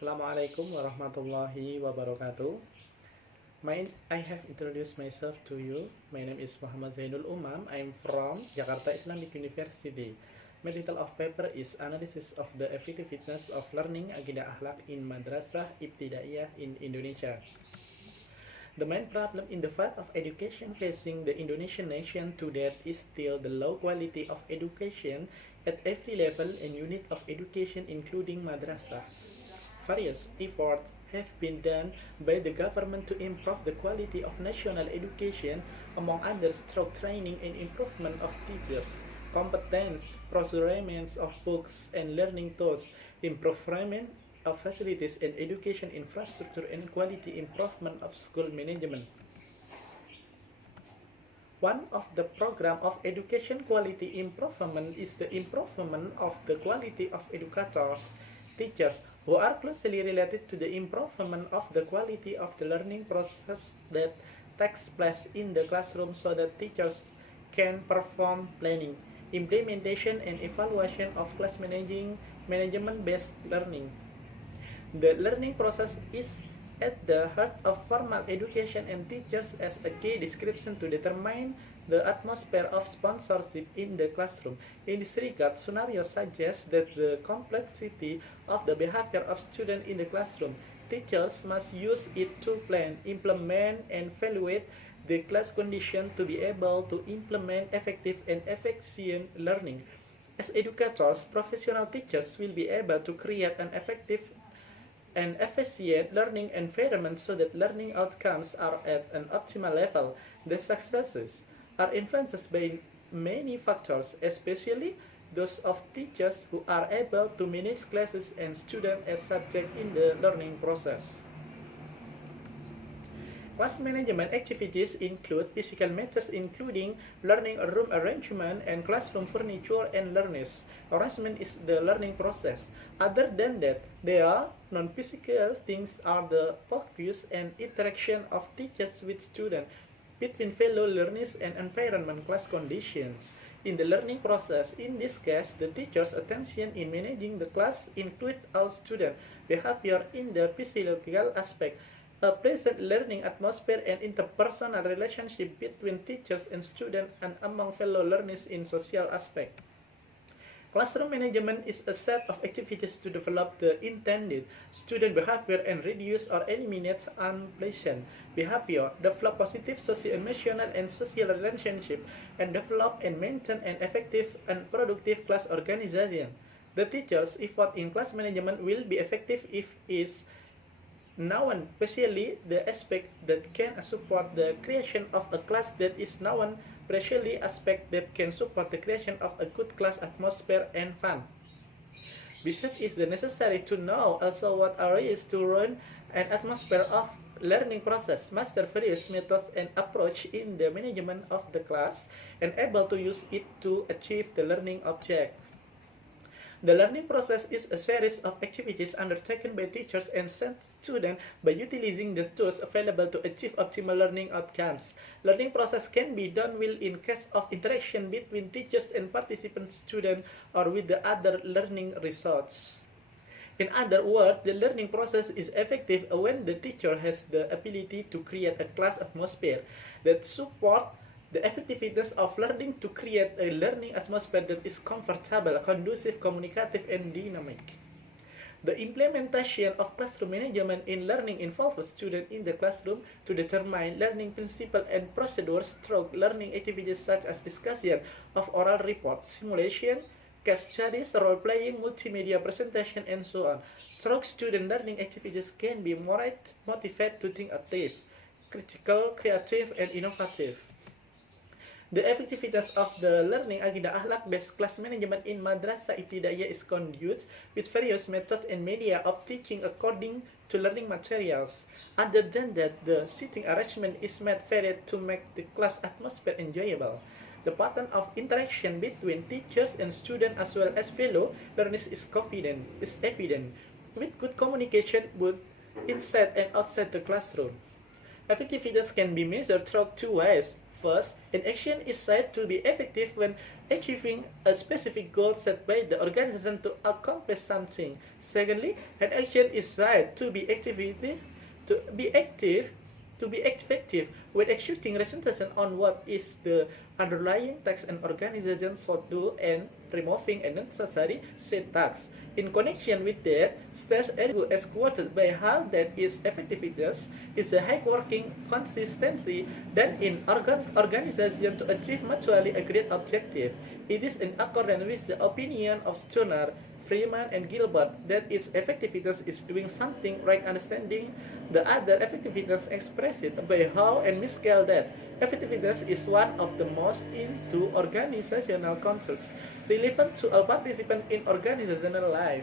Assalamualaikum warahmatullahi wabarakatuh. I have introduced myself to you. My name is Muhammad Zainul Umam. I'm from Jakarta Islamic University. My title of paper is Analysis of the Effectiveness of Learning Aqidah Akhlak in Madrasah Ibtidaiyah in Indonesia. The main problem in the field of education facing the Indonesian nation today is still the low quality of education at every level and unit of education including madrasah. Various efforts have been done by the government to improve the quality of national education, among others through training and improvement of teachers, competence, procurement of books and learning tools, improvement of facilities and education infrastructure, and quality improvement of school management. One of the program of education quality improvement is the improvement of the quality of educators, teachers, who are closely related to the improvement of the quality of the learning process that takes place in the classroom so that teachers can perform planning, implementation and evaluation of class management-based learning. The learning process is at the heart of formal education and teachers as a key description to determine the atmosphere of sponsorship in the classroom. In this regard, scenarios suggest that the complexity of the behavior of students in the classroom, teachers must use it to plan, implement, and evaluate the class condition to be able to implement effective and efficient learning. As educators, professional teachers will be able to create an effective and efficient learning environment so that learning outcomes are at an optimal level. The successes are influenced by many factors, especially those of teachers who are able to manage classes and students as subjects in the learning process. Class management activities include physical matters including learning room arrangement and classroom furniture and learners. Arrangement is the learning process. Other than that, there are non-physical things are the focus and interaction of teachers with students, between fellow learners and environment class conditions. In the learning process, in this case, the teacher's attention in managing the class includes all student behavior in the physiological aspect, a pleasant learning atmosphere and interpersonal relationship between teachers and students and among fellow learners in social aspect. Classroom management is a set of activities to develop the intended student behavior and reduce or eliminate unpleasant behavior, develop positive socio-emotional and social relationship, and develop and maintain an effective and productive class organization. The teacher's effort in class management will be effective if is known, especially the aspect that can support the creation of a class that is known, especially aspect that can support the creation of a good class atmosphere and fun. Besides, it is necessary to know also what areas to run an atmosphere of learning process, master various methods and approach in the management of the class, and able to use it to achieve the learning object. The learning process is a series of activities undertaken by teachers and students by utilizing the tools available to achieve optimal learning outcomes. Learning process can be done well in case of interaction between teachers and participant students or with the other learning resources. In other words, the learning process is effective when the teacher has the ability to create a class atmosphere that supports the effectiveness of learning to create a learning atmosphere that is comfortable, conducive, communicative, and dynamic. The implementation of classroom management in learning involves students in the classroom to determine learning principles and procedures through learning activities such as discussion of oral reports, simulation, case studies, role-playing, multimedia presentation, and so on. Through student learning activities can be more motivated to think active, critical, creative, and innovative. The effectiveness of the learning Aqidah Akhlak-based class management in Madrasah Ibtidaiyah is conducted with various methods and media of teaching according to learning materials. Other than that, the seating arrangement is made varied to make the class atmosphere enjoyable. The pattern of interaction between teachers and students as well as fellow learners is evident, with good communication both inside and outside the classroom. Effectiveness can be measured through two ways. First, an action is said to be effective when achieving a specific goal set by the organization to accomplish something. Secondly, an action is said to be effective when executing resolution on what is the underlying task an organization should do and removing unnecessary said tasks. In connection with that, Stas argue as quoted by Hall that its effectiveness is a high working consistency done in organization to achieve mutually agreed objective. It is in accordance with the opinion of Stoner, Freeman, and Gilbert that its effectiveness is doing something right, understanding the other effectiveness expressed by Howe and Miskell that effectiveness is one of the most into organizational concepts relevant to all participants in organizational life.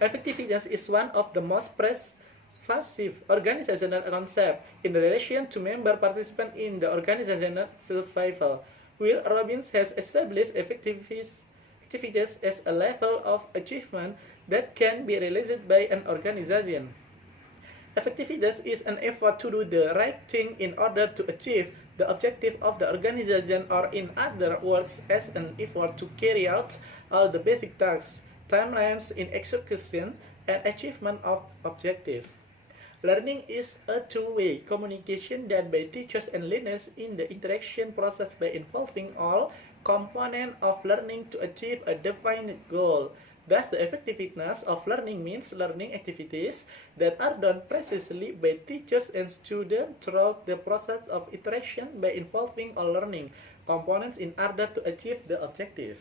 Effectiveness is one of the most pervasive organizational concepts in relation to member participants in the organizational survival. Will Robbins has established effectiveness as a level of achievement that can be realized by an organization. Effectiveness is an effort to do the right thing in order to achieve the objective of the organization, or in other words, as an effort to carry out all the basic tasks, timelines in execution, and achievement of objective. Learning is a two-way communication done by teachers and learners in the interaction process by involving all components of learning to achieve a defined goal. Thus, the effectiveness of learning means learning activities that are done precisely by teachers and students throughout the process of iteration by involving all learning components in order to achieve the objective.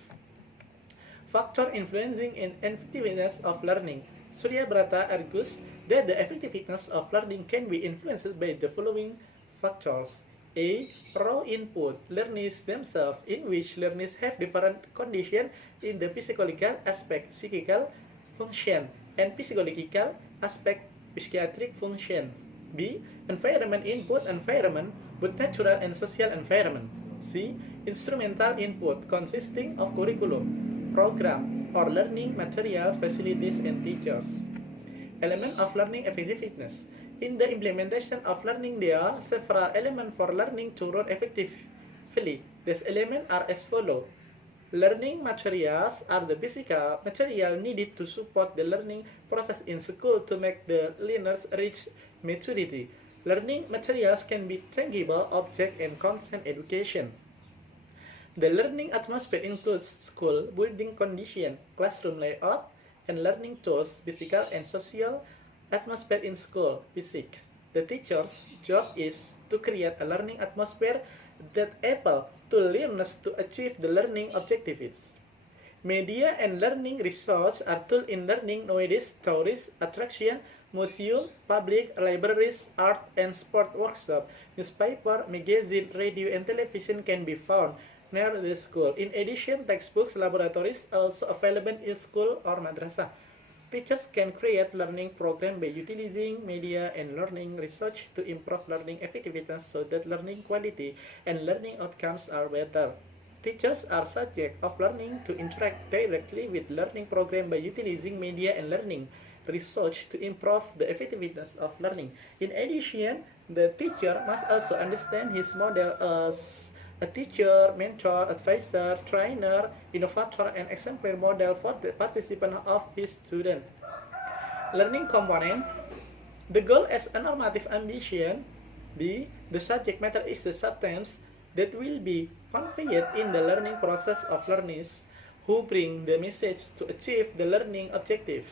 Factor influencing an effectiveness of learning. Surya Brata argues that the effectiveness of learning can be influenced by the following factors. A. Raw input, learners themselves, in which learners have different conditions in the physiological aspect, psychical function, and physiological aspect, psychiatric function. B. Environment input, environment, both natural and social environment. C. Instrumental input, consisting of curriculum, program, or learning materials, facilities, and teachers. Element of learning effectiveness. In the implementation of learning, there are several elements for learning to run effectively. These elements are as follows. Learning materials are the physical material needed to support the learning process in school to make the learners reach maturity. Learning materials can be tangible object and content education. The learning atmosphere includes school building condition, classroom layout, and learning tools, physical and social atmosphere in school, physics. The teacher's job is to create a learning atmosphere that able to learners to achieve the learning objectives. Media and learning resources are tools in learning nowadays. Tourist attraction, museum, public libraries, art and sport workshop, newspaper, magazine, radio, and television can be found near the school. In addition, textbooks, laboratories also available in school or madrasah. Teachers can create learning programs by utilizing media and learning research to improve learning effectiveness so that learning quality and learning outcomes are better. Teachers are subject of learning to interact directly with learning program by utilizing media and learning research to improve the effectiveness of learning. In addition, the teacher must also understand his model as a teacher, mentor, advisor, trainer, innovator, and exemplary model for the participant of his student. Learning component. The goal as a normative ambition. B. The subject matter is the substance that will be conveyed in the learning process of learners who bring the message to achieve the learning objective.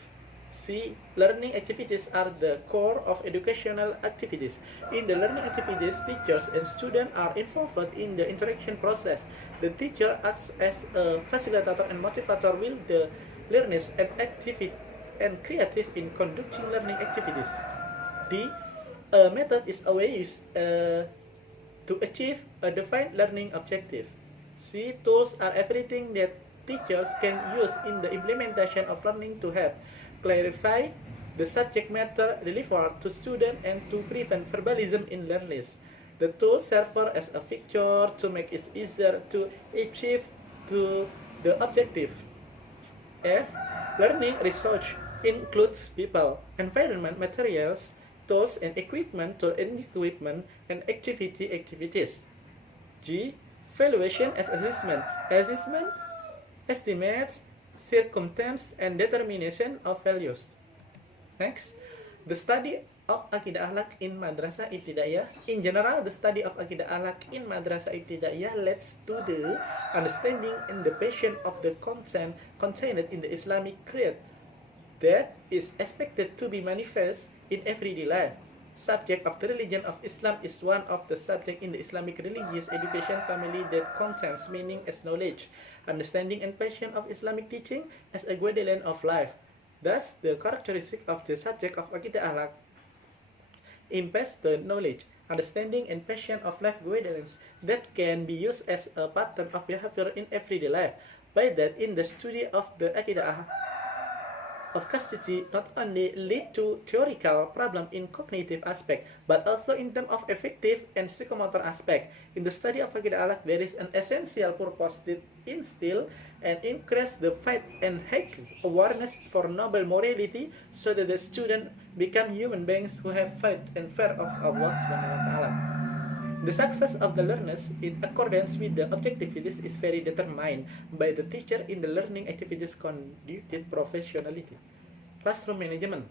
C. Learning activities are the core of educational activities. In the learning activities, teachers and students are involved in the interaction process. The teacher acts as a facilitator and motivator with the learners and active and creative in conducting learning activities. D. A method is a way used to achieve a defined learning objective. C. Tools are everything that teachers can use in the implementation of learning to help clarify the subject matter delivered to students and to prevent verbalism in learners. The tools serve as a feature to make it easier to achieve the objective. F. Learning research includes people, environment, materials, tools and equipment, and activities. G. Valuation as assessment. Assessment estimates circumstance and determination of values. Next, the study of Aqidah Akhlak in Madrasah Ibtidaiyah. In general, the study of Aqidah Akhlak in Madrasah Ibtidaiyah leads to the understanding and the passion of the content contained in the Islamic creed that is expected to be manifest in everyday life. Subject of the religion of Islam is one of the subjects in the Islamic religious education family that contains meaning as knowledge, understanding and passion of Islamic teaching as a guideline of life. Thus, the characteristic of the subject of Aqidah Akhlak impacts the knowledge, understanding and passion of life guidelines that can be used as a pattern of behavior in everyday life. By that, in the study of the Aqidah of custody not only lead to theoretical problem in cognitive aspect, but also in terms of affective and psychomotor aspect. In the study of Aqidah Akhlak, there is an essential purpose that instill and increase the faith and hate awareness for noble morality, so that the student become human beings who have faith and fear of Allah Subhanahu wa Ta'ala. The success of the learners in accordance with the objectivities is very determined by the teacher in the learning activities conducted professionally. Classroom management.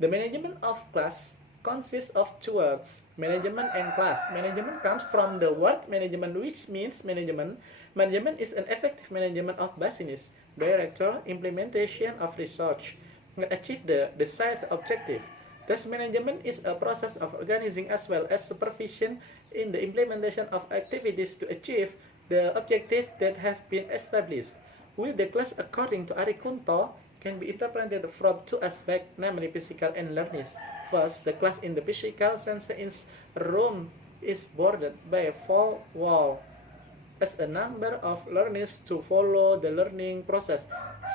The management of class consists of two words, management and class. Management comes from the word management, which means management. Management is an effective management of business, director, implementation of research, and achieve the desired objective. Thus, management is a process of organizing as well as supervision in the implementation of activities to achieve the objective that have been established. With the class, according to Ari Kunto, can be interpreted from two aspects, namely physical and learning. First, the class in the physical sense is room is bordered by a four wall as a number of learners to follow the learning process.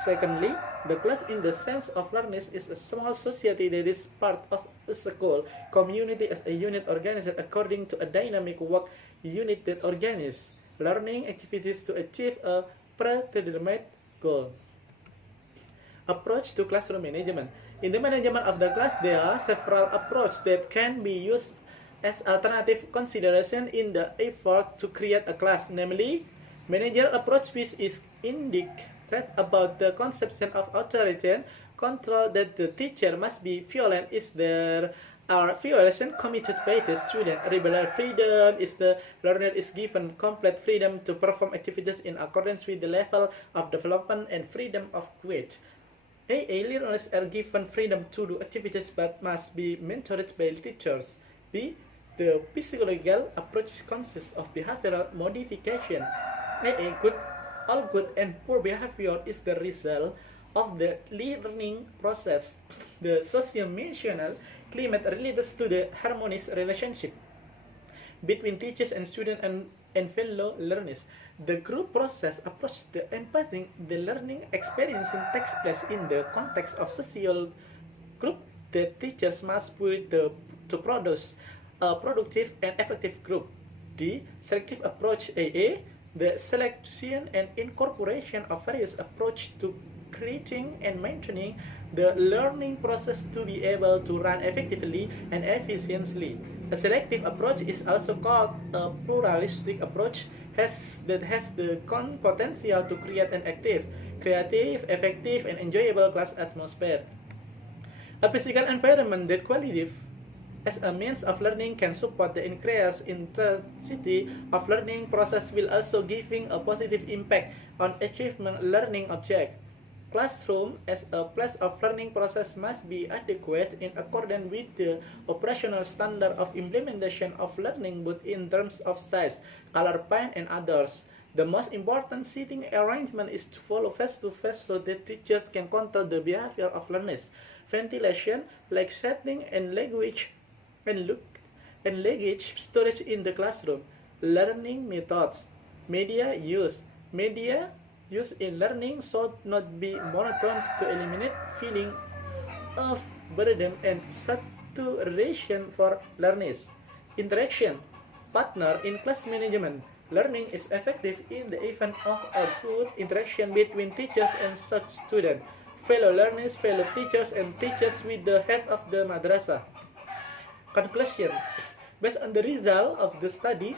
Secondly, the class in the sense of learners is a small society that is part of a school community as a unit organized according to a dynamic work unit that organizes learning activities to achieve a predetermined goal. Approach to classroom management. In the management of the class, there are several approaches that can be used as alternative consideration in the effort to create a class, namely, managerial approach, which is indicate about the conception of authority and control that the teacher must be violent is there are violation committed by the student. Rebellion freedom is the learner is given complete freedom to perform activities in accordance with the level of development and freedom of grade. A. Learners are given freedom to do activities but must be mentored by teachers. B. The psychological approach consists of behavioral modification. All good and poor behavior is the result of the learning process. The socio-emotional climate relates to the harmonious relationship between teachers and students and fellow learners. The group process approach the empathy. The learning experience takes place in the context of social group that teachers must put to produce a productive and effective group. D. Selective approach. AA. The selection and incorporation of various approaches to creating and maintaining the learning process to be able to run effectively and efficiently. A selective approach is also called a pluralistic approach that has the potential to create an active, creative, effective, and enjoyable class atmosphere. A physical environment that qualitative as a means of learning can support the increased intensity of learning process while also giving a positive impact on achievement learning object. Classroom as a place of learning process must be adequate in accordance with the operational standard of implementation of learning both in terms of size, color palette, and others. The most important seating arrangement is to follow face-to-face so that teachers can control the behavior of learners. Ventilation, like setting and language and luggage storage in the classroom. Learning methods. Media use. Media used in learning should not be monotonous to eliminate feeling of burden and saturation for learners. Interaction. Partner in class management. Learning is effective in the event of a good interaction between teachers and such students, fellow learners, fellow teachers, and teachers with the head of the madrasah. Conclusion. Based on the result of the study,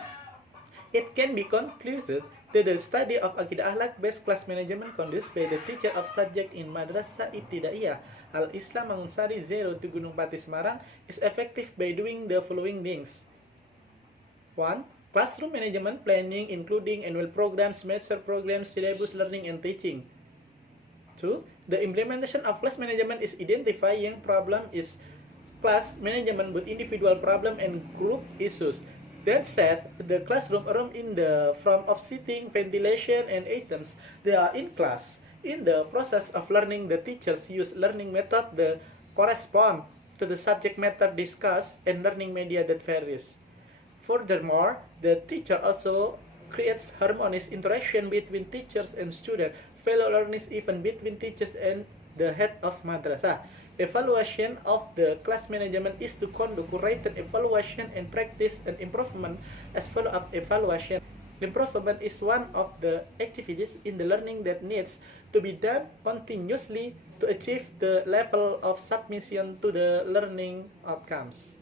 It can be concluded that the study of Aqidah Akhlak-based class management conducted by the teacher of subject in Madrasah Ibtidaiyah Al-Islam Mangunsari 0 to Gunung Pati Semarang is effective by doing the following things. 1. Classroom management planning including annual programs, semester programs, syllabus learning and teaching. 2. The implementation of class management is identifying problem is class management with individual problem and group issues. That said, the classroom room in the form of seating, ventilation, and items, they are in class. In the process of learning, the teachers use learning method that correspond to the subject matter discussed and learning media that varies. Furthermore, the teacher also creates harmonious interaction between teachers and students, fellow learners, even between teachers and the head of madrasah. Evaluation of the class management is to conduct curated evaluation and practice and improvement as follow-up evaluation. Improvement is one of the activities in the learning that needs to be done continuously to achieve the level of submission to the learning outcomes.